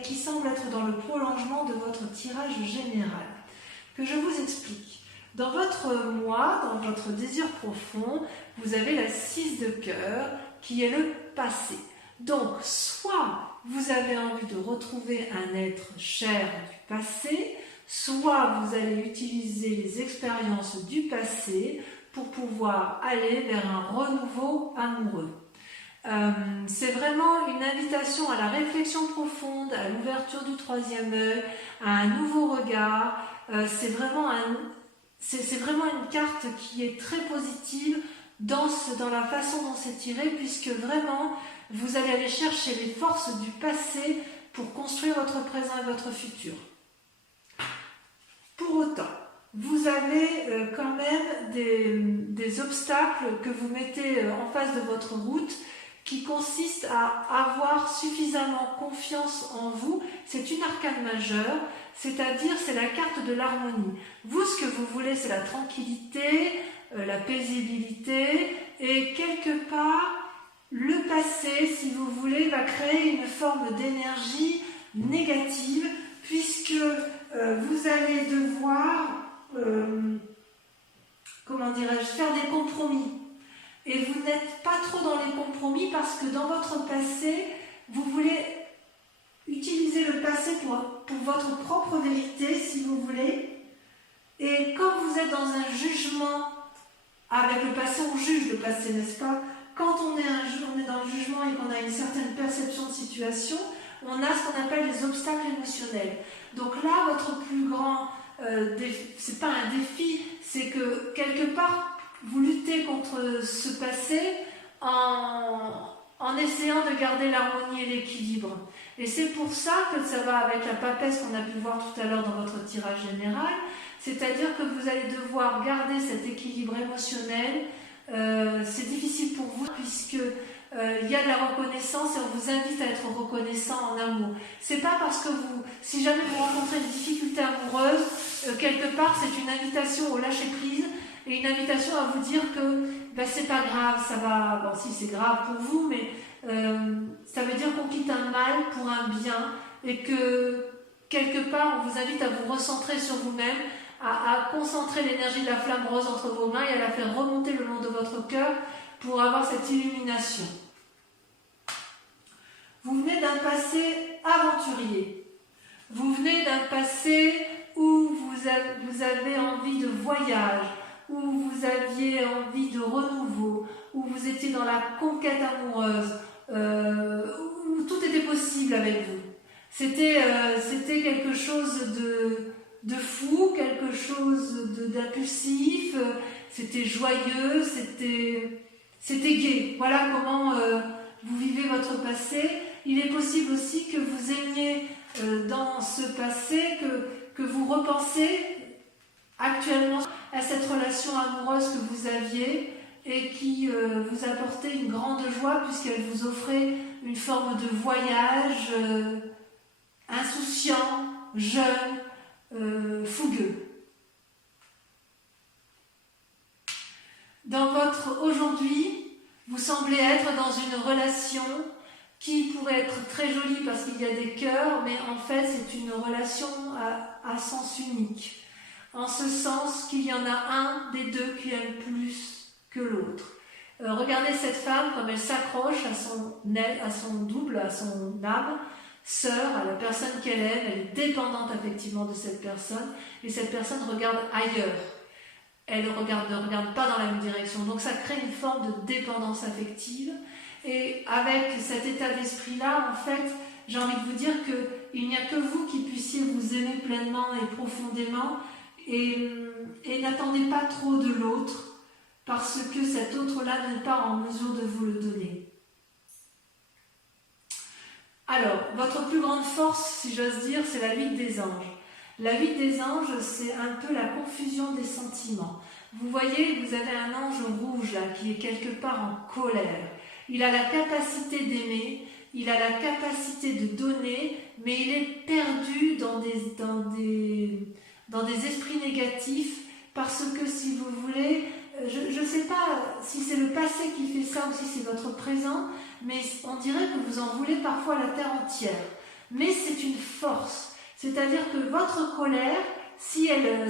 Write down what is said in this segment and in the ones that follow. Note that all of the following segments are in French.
et qui semble être dans le prolongement de votre tirage général. Que je vous explique. Dans votre moi, dans votre désir profond, vous avez la 6 de cœur qui est le passé. Donc, soit vous avez envie de retrouver un être cher du passé, soit vous allez utiliser les expériences du passé pour pouvoir aller vers un renouveau amoureux. C'est vraiment une invitation à la réflexion profonde, à l'ouverture du troisième œil, à un nouveau regard. C'est vraiment une carte qui est très positive dans la façon dont c'est tiré, puisque vraiment vous allez aller chercher les forces du passé pour construire votre présent et votre futur. Pour autant, vous avez quand même des obstacles que vous mettez en face de votre route qui consistent à avoir suffisamment confiance en vous. C'est une arcane majeure, c'est-à-dire c'est la carte de l'harmonie. Vous, ce que vous voulez, c'est la tranquillité, la paisibilité, et quelque part, le passé, si vous voulez, va créer une forme d'énergie négative, puisque vous allez devoir, faire des compromis. Et vous n'êtes pas trop dans les compromis parce que dans votre passé, vous voulez utiliser le passé pour votre propre vérité, si vous voulez. Et comme vous êtes dans un jugement, avec le passé, on juge le passé, n'est-ce pas? Quand on est dans le jugement et qu'on a une certaine perception de situation, on a ce qu'on appelle les obstacles émotionnels. Donc là, votre plus grand défi, c'est pas un défi, c'est que quelque part, vous luttez contre ce passé en essayant de garder l'harmonie et l'équilibre. Et c'est pour ça que ça va avec la papesse qu'on a pu voir tout à l'heure dans votre tirage général, c'est-à-dire que vous allez devoir garder cet équilibre émotionnel. C'est difficile pour vous puisque il y a de la reconnaissance et on vous invite à être reconnaissant en amour. C'est pas parce que si jamais vous rencontrez une difficulté amoureuse, quelque part c'est une invitation au lâcher prise et une invitation à vous dire que c'est pas grave, ça va. Bon, si c'est grave pour vous, mais ça veut dire qu'on quitte un mal pour un bien et que quelque part on vous invite à vous recentrer sur vous-même, à concentrer l'énergie de la flamme rose entre vos mains et à la faire remonter le long de votre cœur pour avoir cette illumination. Vous venez d'un passé aventurier. Vous venez d'un passé où vous avez envie de voyage, où vous aviez envie de renouveau, où vous étiez dans la conquête amoureuse, où tout était possible avec vous. C'était quelque chose de fou, quelque chose d'impulsif, c'était joyeux, c'était gai. Voilà comment vous vivez votre passé. Il est possible aussi que vous aimiez dans ce passé, que vous repensez actuellement à cette relation amoureuse que vous aviez et qui vous apportait une grande joie puisqu'elle vous offrait une forme de voyage insouciant, jeune, fougueux. Dans votre aujourd'hui, vous semblez être dans une relation qui pourrait être très jolie parce qu'il y a des cœurs, mais en fait c'est une relation à sens unique. En ce sens qu'il y en a un des deux qui aime plus que l'autre. Regardez cette femme comme elle s'accroche à son double, à son âme, sœur, à la personne qu'elle aime, elle est dépendante effectivement de cette personne, et cette personne regarde ailleurs. Elle ne regarde pas dans la même direction. Donc ça crée une forme de dépendance affective. Et avec cet état d'esprit-là, en fait, j'ai envie de vous dire qu'il n'y a que vous qui puissiez vous aimer pleinement et profondément. Et n'attendez pas trop de l'autre, parce que cet autre-là n'est pas en mesure de vous le donner. Alors, votre plus grande force, si j'ose dire, c'est la 8 des anges. La 8 des anges, c'est un peu la confusion des sentiments. Vous voyez, vous avez un ange rouge là, qui est quelque part en colère. Il a la capacité d'aimer, il a la capacité de donner, mais il est perdu dans des esprits négatifs, parce que si vous voulez, je ne sais pas si c'est le passé qui fait ça ou si c'est votre présent, mais on dirait que vous en voulez parfois la terre entière. mais c'est une force. C'est-à-dire que votre colère, si elle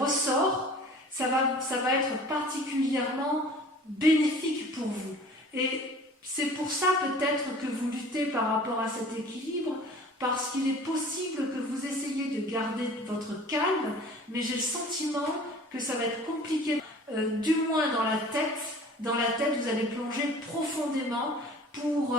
ressort, ça va être particulièrement bénéfique pour vous. Et c'est pour ça peut-être que vous luttez par rapport à cet équilibre, parce qu'il est possible que vous essayiez de garder votre calme, mais j'ai le sentiment que ça va être compliqué, du moins dans la tête. Dans la tête, vous allez plonger profondément pour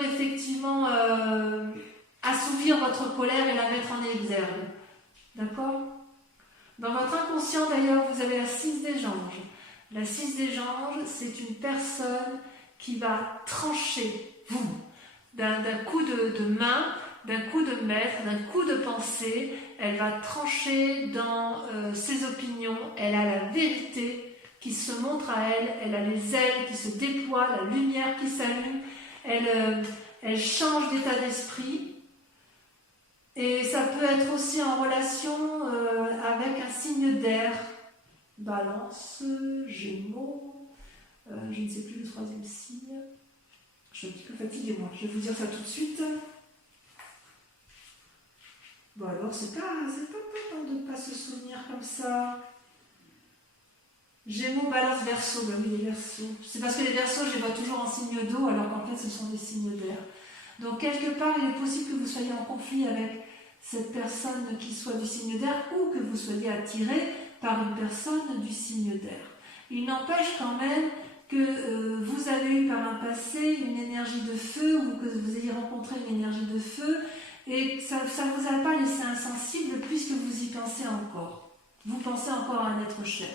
effectivement assouvir votre colère et la mettre en exergue. D'accord? Dans votre inconscient, d'ailleurs, vous avez la 6 des anges. La 6 des anges, c'est une personne qui va trancher, vous, d'un coup de main, d'un coup de maître, d'un coup de pensée. Elle va trancher dans ses opinions. Elle a la vérité qui se montre à elle. Elle a les ailes qui se déploient, la lumière qui s'allume. Elle change d'état d'esprit. Et ça peut être aussi en relation avec un signe d'air. Balance, Gémeaux, je ne sais plus le 3e signe. Je suis un petit peu fatiguée, moi. Je vais vous dire ça tout de suite. Bon, alors, c'est pas de ne pas se souvenir comme ça. Gémeaux, Balance, Verseau. Ben oui, les Verseaux. C'est parce que les Verseaux, je les vois toujours en signe d'eau, alors qu'en fait, ce sont des signes d'air. Donc, quelque part, il est possible que vous soyez en conflit avec cette personne qui soit du signe d'air ou que vous soyez attiré par une personne du signe d'air. Il n'empêche quand même que vous avez eu par un passé une énergie de feu ou que vous ayez rencontré une énergie de feu et ça ne vous a pas laissé insensible puisque vous y pensez encore. Vous pensez encore à un être cher.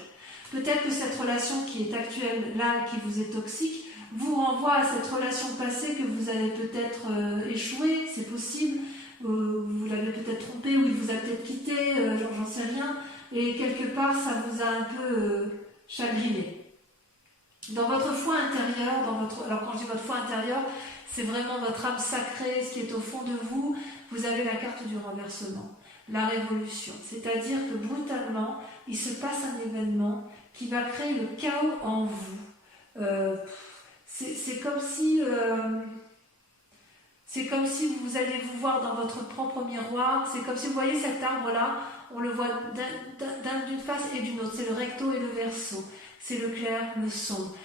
Peut-être que cette relation qui est actuelle là, qui vous est toxique, vous renvoie à cette relation passée que vous avez peut-être échoué, c'est possible, vous l'avez peut-être trompé ou il vous a peut-être quitté, j'en sais rien, et quelque part ça vous a un peu chagriné. Dans votre foi intérieure, alors quand je dis votre foi intérieure, c'est vraiment votre âme sacrée, ce qui est au fond de vous, vous avez la carte du renversement, la révolution. C'est-à-dire que brutalement, il se passe un événement qui va créer le chaos en vous. C'est comme si vous allez vous voir dans votre propre miroir. C'est comme si vous voyez cet arbre-là, on le voit d'une face et d'une autre. C'est le recto et le verso. C'est le clair, le sombre.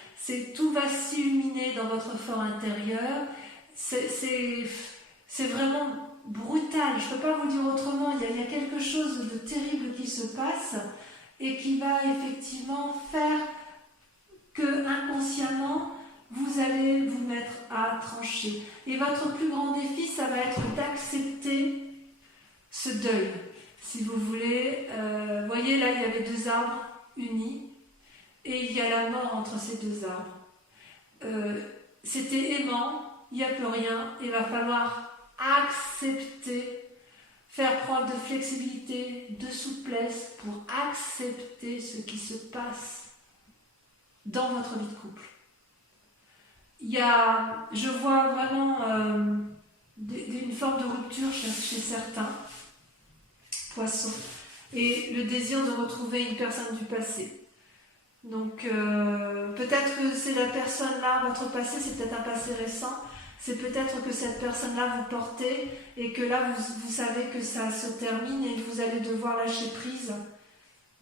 Tout va s'illuminer dans votre fort intérieur. C'est vraiment brutal. Je ne peux pas vous dire autrement. Il y a quelque chose de terrible qui se passe et qui va effectivement faire que inconsciemment, vous allez vous mettre à trancher. Et votre plus grand défi, ça va être d'accepter ce deuil. Si vous voulez, voyez là, il y avait 2 arbres unis et il y a la mort entre ces 2 arbres. C'était aimant, il n'y a plus rien, il va falloir accepter, faire preuve de flexibilité, de souplesse pour accepter ce qui se passe dans votre vie de couple. Je vois vraiment une forme de rupture chez certains poissons et le désir de retrouver une personne du passé. Donc peut-être que c'est la personne-là, votre passé, c'est peut-être un passé récent, c'est peut-être que cette personne-là vous portez et que là vous savez que ça se termine et que vous allez devoir lâcher prise,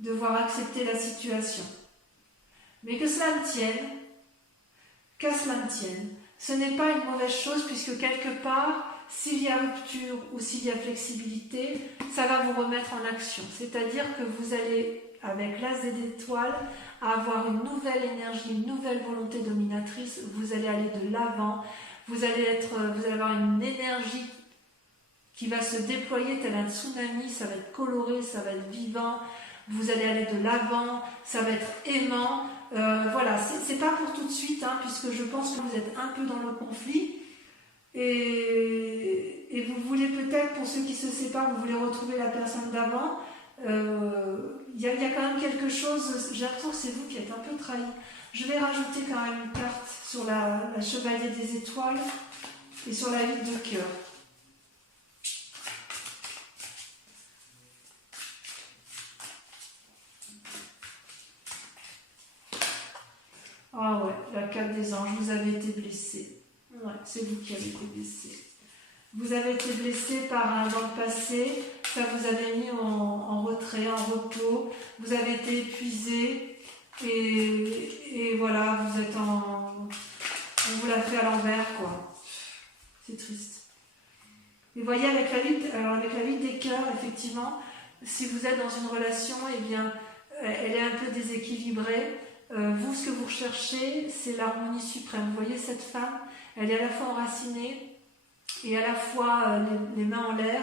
devoir accepter la situation. Mais que cela me tienne, qu'à cela me tienne, ce n'est pas une mauvaise chose puisque quelque part, s'il y a rupture ou s'il y a flexibilité, ça va vous remettre en action. C'est-à-dire que vous allez, avec l'as d'étoiles, avoir une nouvelle énergie, une nouvelle volonté dominatrice, vous allez aller de l'avant, vous allez avoir une énergie qui va se déployer tel un tsunami, ça va être coloré, ça va être vivant, vous allez aller de l'avant, ça va être aimant. Voilà, c'est pas pour tout de suite, hein, puisque je pense que vous êtes un peu dans le conflit et vous voulez peut-être, pour ceux qui se séparent, vous voulez retrouver la personne d'avant. Il y a quand même quelque chose, j'ai l'impression que c'est vous qui êtes un peu trahi. Je vais rajouter quand même une carte sur la chevalier des étoiles et sur la 8 de cœur. Ah ouais, la 4 des anges, vous avez été blessé. Ouais. c'est vous qui avez été blessé. Vous avez été blessé dans le passé, ça vous avait mis en retrait, en repos, vous avez été épuisé et voilà, on vous l'a fait à l'envers, quoi. C'est triste. Et vous voyez, avec la vie des cœurs, effectivement, si vous êtes dans une relation, eh bien, elle est un peu déséquilibrée. Vous, ce que vous recherchez, c'est l'harmonie suprême. Vous voyez, cette femme, elle est à la fois enracinée et à la fois les mains en l'air.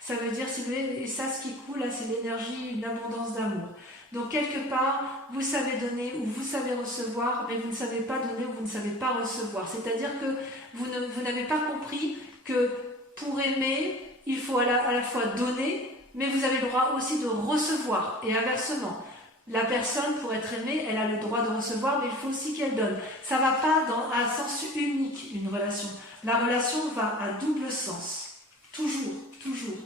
Ça veut dire, si vous voulez, et ça, ce qui coule, là, c'est l'énergie, une abondance d'amour. Donc, quelque part, vous savez donner ou vous savez recevoir, mais vous ne savez pas donner ou vous ne savez pas recevoir. C'est-à-dire que vous n'avez pas compris que pour aimer, il faut à la fois donner, mais vous avez le droit aussi de recevoir. Et inversement, la personne, pour être aimée, elle a le droit de recevoir, mais il faut aussi qu'elle donne. Ça ne va pas dans un sens unique, une relation. La relation va à double sens. Toujours, toujours.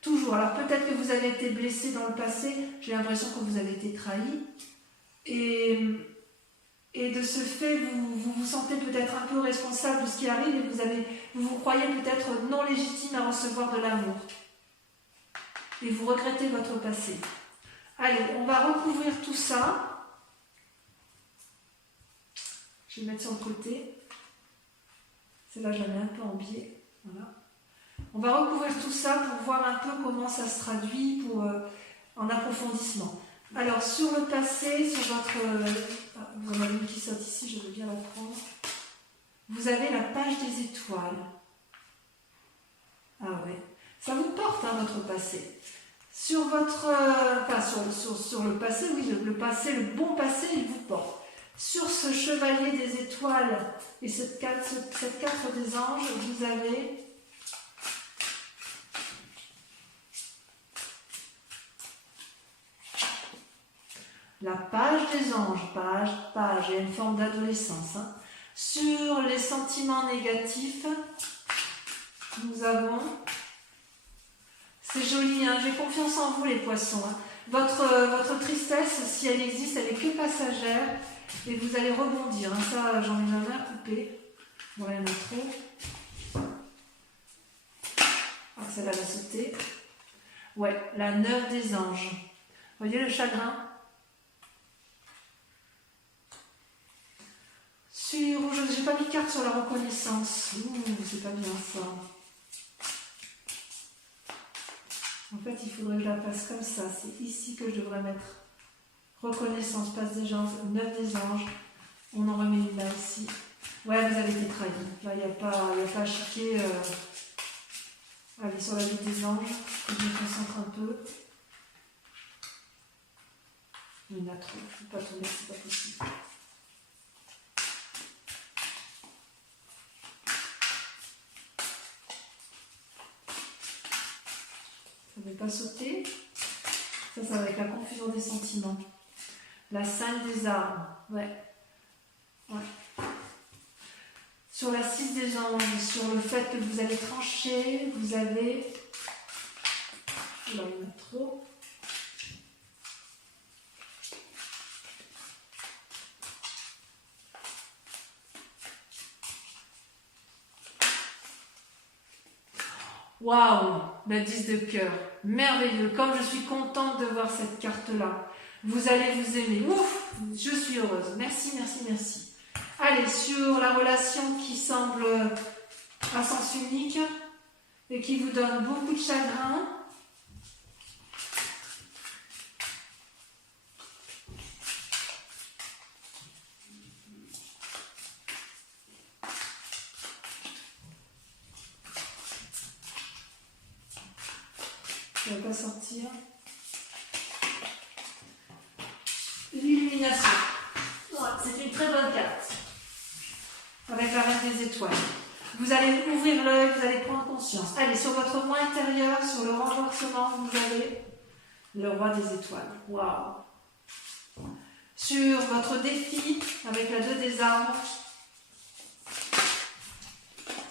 Toujours. Alors peut-être que vous avez été blessé dans le passé, j'ai l'impression que vous avez été trahi. Et de ce fait, vous vous sentez peut-être un peu responsable de ce qui arrive et vous vous croyez peut-être non légitime à recevoir de l'amour. Et vous regrettez votre passé. Allez, on va recouvrir tout ça. Je vais le mettre sur le côté. Celle-là, je la mets un peu en biais. Voilà. On va recouvrir tout ça pour voir un peu comment ça se traduit en approfondissement. Alors, sur le passé, sur votre... vous en avez une qui saute ici, je veux bien la prendre. Vous avez la page des étoiles. Ah ouais. Ça vous porte, hein, votre passé. Sur votre... sur le passé, oui, le passé, le bon passé, il vous porte. Sur ce chevalier des étoiles et cette carte des anges, vous avez... la page des anges, page, il y a une forme d'adolescence. Hein. Sur les sentiments négatifs, nous avons... C'est joli, hein, j'ai confiance en vous les poissons. Hein. Votre tristesse, si elle existe, elle est que passagère et vous allez rebondir. Hein. Ça, j'en ai ma main coupée. Bon, il y en a trop. Ah, celle-là va sauter. Ouais, la 9 des anges. Vous voyez le chagrin? Je n'ai pas mis de carte sur la reconnaissance. C'est pas bien ça. En fait, il faudrait que je la passe comme ça. C'est ici que je devrais mettre reconnaissance, passe des anges, 9 des anges. On en remet une là ici. Ouais, vous avez été trahi. Là, il n'y a pas à chiquer. Allez, sur la vie des anges. Je me concentre un peu. Il y en a trop. Je ne peux pas tourner, c'est pas possible. Ça ne va pas sauter. Ça va être la confusion des sentiments. La 5 des armes. Ouais. Sur la 6 des anges, sur le fait que vous allez trancher, vous avez... Là, il y en a trop. Waouh, la 10 de cœur, merveilleux, comme je suis contente de voir cette carte-là. Vous allez vous aimer. Ouf, je suis heureuse. Merci, merci, merci. Allez, sur la relation qui semble à sens unique et qui vous donne beaucoup de chagrin. Ça ne va pas sortir. L'illumination. Ouais, c'est une très bonne carte. Avec la reine des étoiles. Vous allez ouvrir l'œil, vous allez prendre conscience. Allez, sur votre moi intérieur, sur le renversement, vous avez le roi des étoiles. Waouh. Sur votre défi, avec la 2 des armes,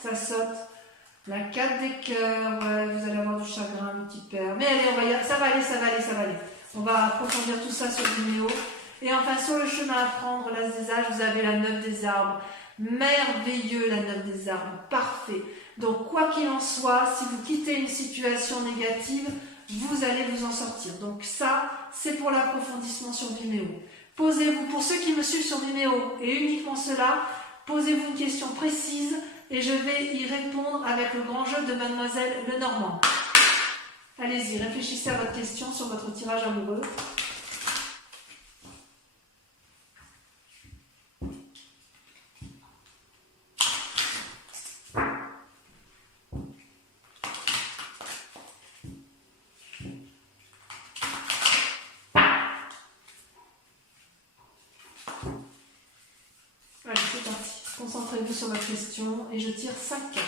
ça saute. La 4 des cœurs, ouais, vous allez avoir du chagrin, un petit père. Mais allez, ça va aller. On va approfondir tout ça sur Vimeo. Et enfin, sur le chemin à prendre, l'as des âges, vous avez la 9 des arbres. Merveilleux, la 9 des armes, parfait. Donc, quoi qu'il en soit, si vous quittez une situation négative, vous allez vous en sortir. Donc ça, c'est pour l'approfondissement sur Vimeo. Posez-vous, pour ceux qui me suivent sur Vimeo, et uniquement cela, posez-vous une question précise et je vais y répondre avec le grand jeu de Mademoiselle Lenormand. Allez-y, réfléchissez à votre question sur votre tirage amoureux. Allez, c'est parti. Concentrez-vous sur votre question et je tire 5 cartes.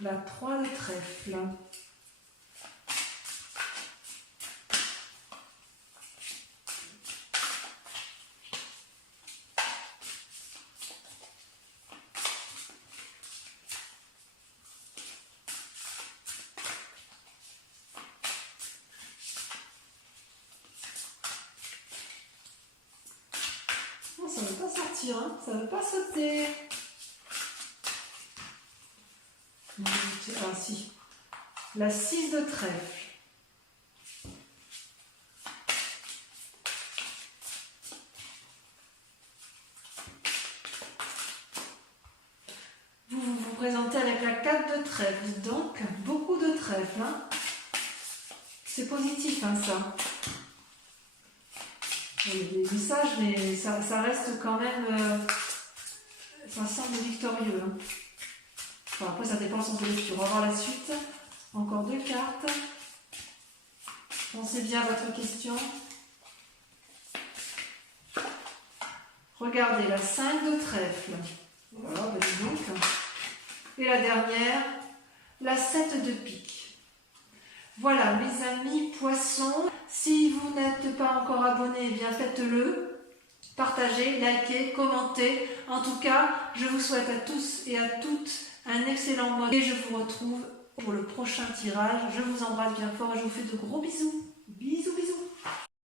La 3 de trèfle. Non, ça ne veut pas sortir, hein. Ça ne veut pas sauter. Ah si, la 6 de trèfle. Vous présentez avec la 4 de trèfle, donc beaucoup de trèfle. Hein. C'est positif, hein, ça. Il y a des messages, mais ça reste quand même... ça semble victorieux. Hein. Enfin, après, ça dépend de son lecture. On va voir la suite. Encore 2 cartes. Pensez bien à votre question. Regardez, la 5 de trèfle. Voilà, ben dis donc. Et la dernière, la 7 de pique. Voilà, mes amis poissons. Si vous n'êtes pas encore abonné, eh bien faites-le. Partagez, likez, commentez. En tout cas, je vous souhaite à tous et à toutes un excellent mois et je vous retrouve pour le prochain tirage. Je vous embrasse bien fort et je vous fais de gros bisous. Bisous, bisous.